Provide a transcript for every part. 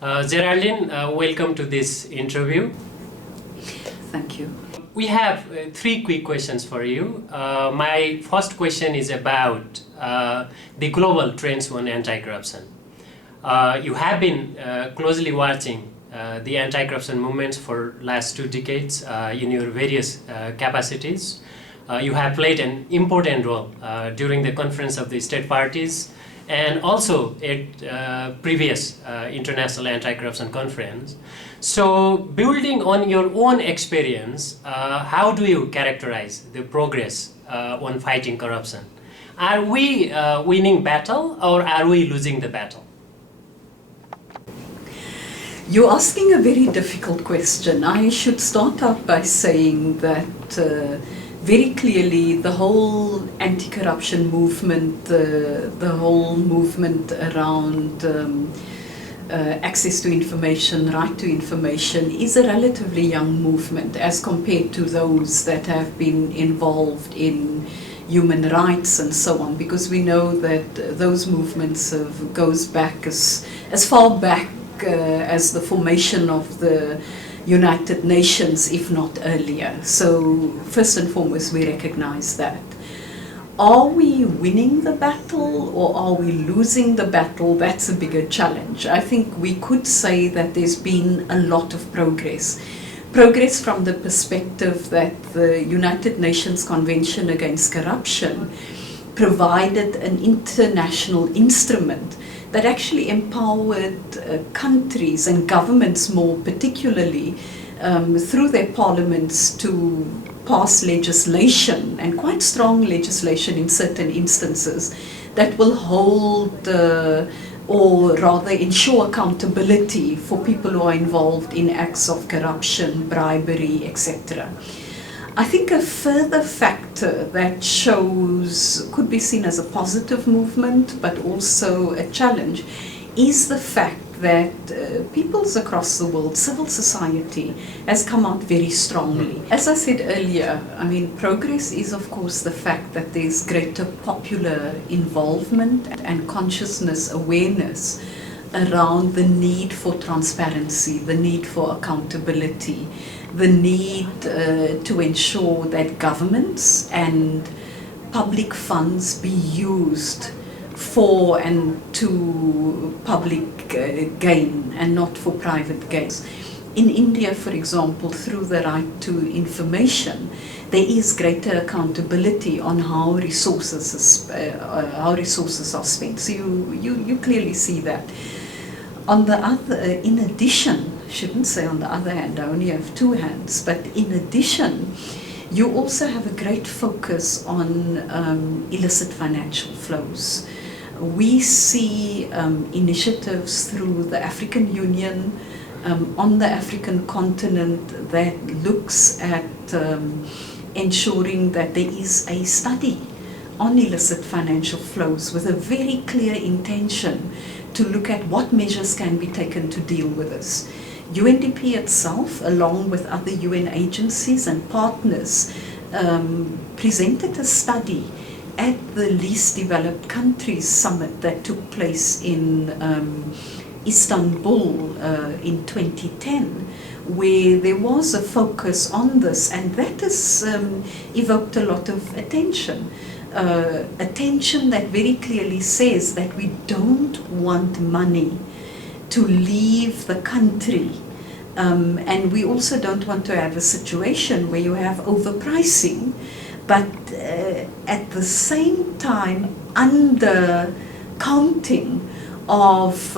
Geraldine, welcome to this interview. Thank you. We have three quick questions for you. My first question is about the global trends on anti-corruption. You have been closely watching the anti-corruption movements for last 2 decades in your various capacities. You have played an important role during the Conference of the State Parties and also at previous International Anti-Corruption Conference. So, building on your own experience, how do you characterize the progress on fighting corruption? Are we winning battle or are we losing the battle? You're asking a very difficult question. I should start out by saying that very clearly the whole anti-corruption movement, the whole movement around access to information, right to information, is a relatively young movement as compared to those that have been involved in human rights and so on, because we know that those movements goes back as far back as the formation of the United Nations, if not earlier. So first and foremost, we recognize that. Are we winning the battle or are we losing the battle? That's a bigger challenge. I think we could say that there's been a lot of progress. Progress from the perspective that the United Nations Convention Against Corruption provided an international instrument that actually empowered countries and governments more particularly through their parliaments to pass legislation, and quite strong legislation in certain instances, that will hold or rather ensure accountability for people who are involved in acts of corruption, bribery, etc. I think a further factor that could be seen as a positive movement but also a challenge is the fact that peoples across the world, civil society, has come out very strongly. As I said earlier, I mean, progress is of course the fact that there's greater popular involvement and consciousness, awareness around the need for transparency, the need for accountability, the need to ensure that governments and public funds be used for and to public gain and not for private gains. In India, for example, through the right to information, there is greater accountability on how resources are spent. So you clearly see that. On the other, in addition, shouldn't say on the other hand, I only have 2 hands, but in addition, you also have a great focus on illicit financial flows. We see initiatives through the African Union on the African continent that looks at ensuring that there is a study on illicit financial flows with a very clear intention to look at what measures can be taken to deal with this. UNDP itself, along with other UN agencies and partners, presented a study at the Least Developed Countries Summit that took place in Istanbul in 2010, where there was a focus on this, and that has evoked a lot of attention. Attention that very clearly says that we don't want money to leave the country, and we also don't want to have a situation where you have overpricing, but at the same time undercounting of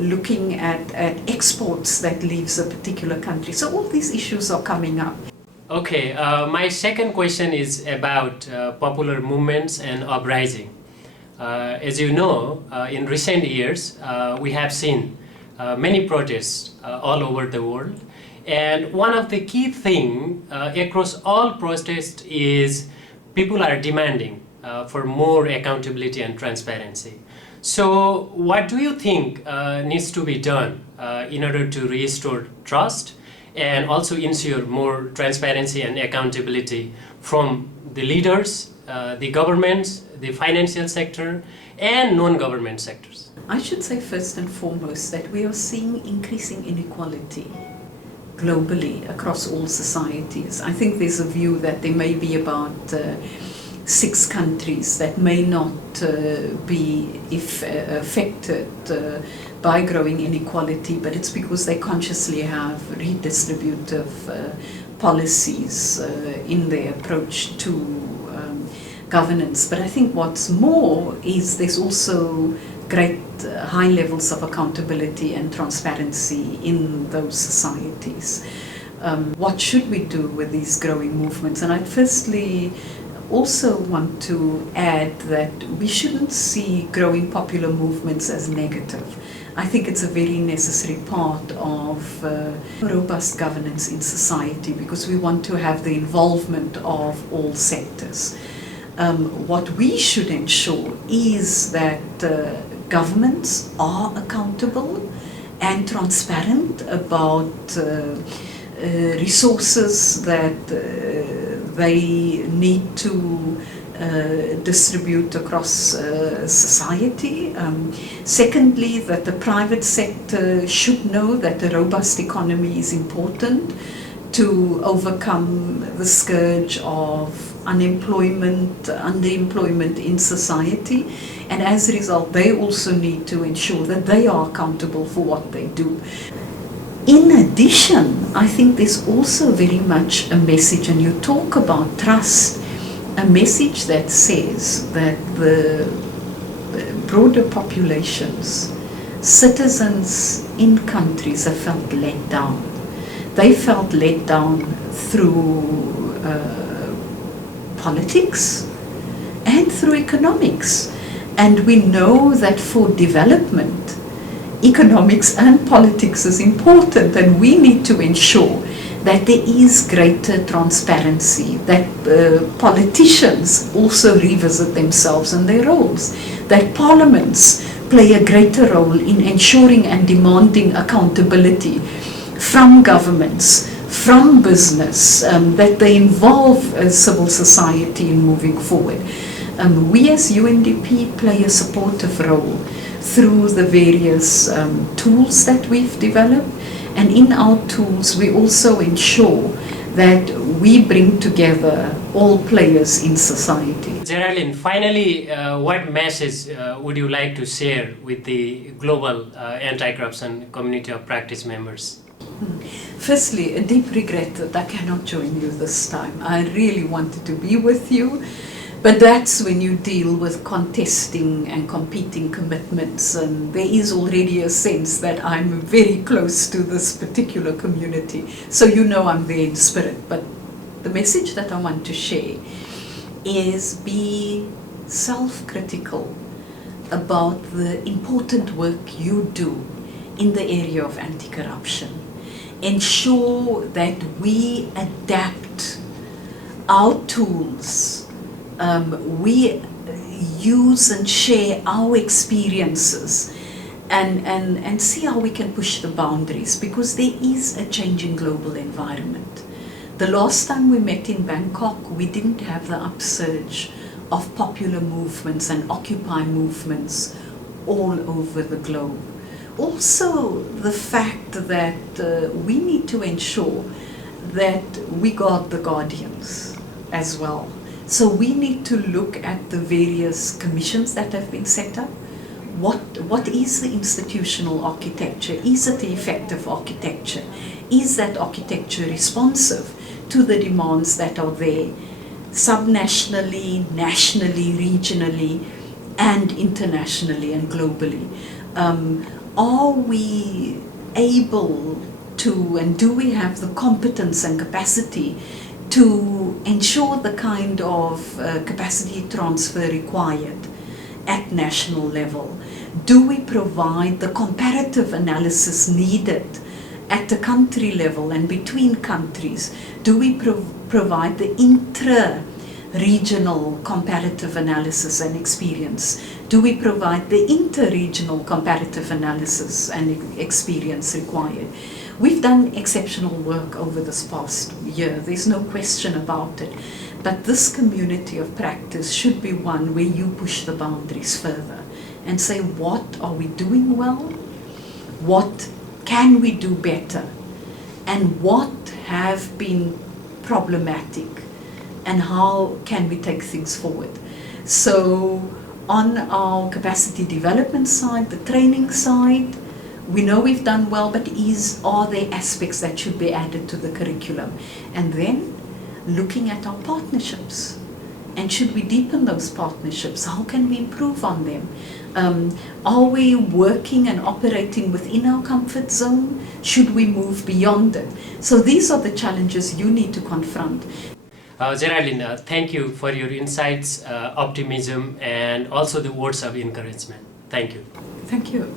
looking at exports that leaves a particular country. So all these issues are coming up. Okay, my second question is about popular movements and uprising. As you know, in recent years, we have seen many protests all over the world. And one of the key things across all protests is people are demanding for more accountability and transparency. So what do you think needs to be done in order to restore trust and also ensure more transparency and accountability from the leaders the governments, the financial sector, and non-government sectors? I should say first and foremost that we are seeing increasing inequality globally across all societies. I think there's a view that there may be about 6 countries that may not be affected by growing inequality, but it's because they consciously have redistributive policies in their approach to governance. But I think what's more is there's also great high levels of accountability and transparency in those societies. What should we do with these growing movements? And I'd firstly also want to add that we shouldn't see growing popular movements as negative. I think it's a very necessary part of robust governance in society, because we want to have the involvement of all sectors. What we should ensure is that governments are accountable and transparent about resources that they need to distribute across society. Secondly, that the private sector should know that a robust economy is important to overcome the scourge of unemployment, underemployment in society, and as a result they also need to ensure that they are accountable for what they do. In addition, I think there's also very much a message, and you talk about trust, a message that says that the broader populations, citizens in countries have felt let down. They felt let down through politics and through economics. And we know that for development, economics and politics is important, and we need to ensure that there is greater transparency, that politicians also revisit themselves and their roles, that parliaments play a greater role in ensuring and demanding accountability from governments, from business, that they involve civil society in moving forward. We as UNDP play a supportive role through the various tools that we've developed, and in our tools we also ensure that we bring together all players in society. Geraldine, finally, what message would you like to share with the global anti-corruption community of practice members? Firstly, a deep regret that I cannot join you this time. I really wanted to be with you, but that's when you deal with contesting and competing commitments, and there is already a sense that I'm very close to this particular community, so you know I'm there in spirit. But the message that I want to share is be self-critical about the important work you do in the area of anti-corruption. Ensure that we adapt our tools, we use and share our experiences, and see how we can push the boundaries, because there is a changing global environment. The last time we met in Bangkok, we didn't have the upsurge of popular movements and Occupy movements all over the globe. Also, the fact that we need to ensure that we guard the guardians as well. So we need to look at the various commissions that have been set up. What is the institutional architecture? Is it the effective architecture? Is that architecture responsive to the demands that are there, subnationally, nationally, regionally, and internationally and globally? Are we able to, and do we have the competence and capacity to ensure the kind of capacity transfer required at national level? Do we provide the comparative analysis needed at the country level and between countries? Do we provide the intra-regional comparative analysis and experience? Do we provide the inter-regional comparative analysis and experience required? We've done exceptional work over this past year, there's no question about it. But this community of practice should be one where you push the boundaries further and say, what are we doing well? What can we do better? And what have been problematic? And how can we take things forward? So on our capacity development side, the training side, we know we've done well, but are there aspects that should be added to the curriculum? And then looking at our partnerships. And should we deepen those partnerships? How can we improve on them? Are we working and operating within our comfort zone? Should we move beyond it? So these are the challenges you need to confront. Geraldine, thank you for your insights, optimism, and also the words of encouragement. Thank you. Thank you.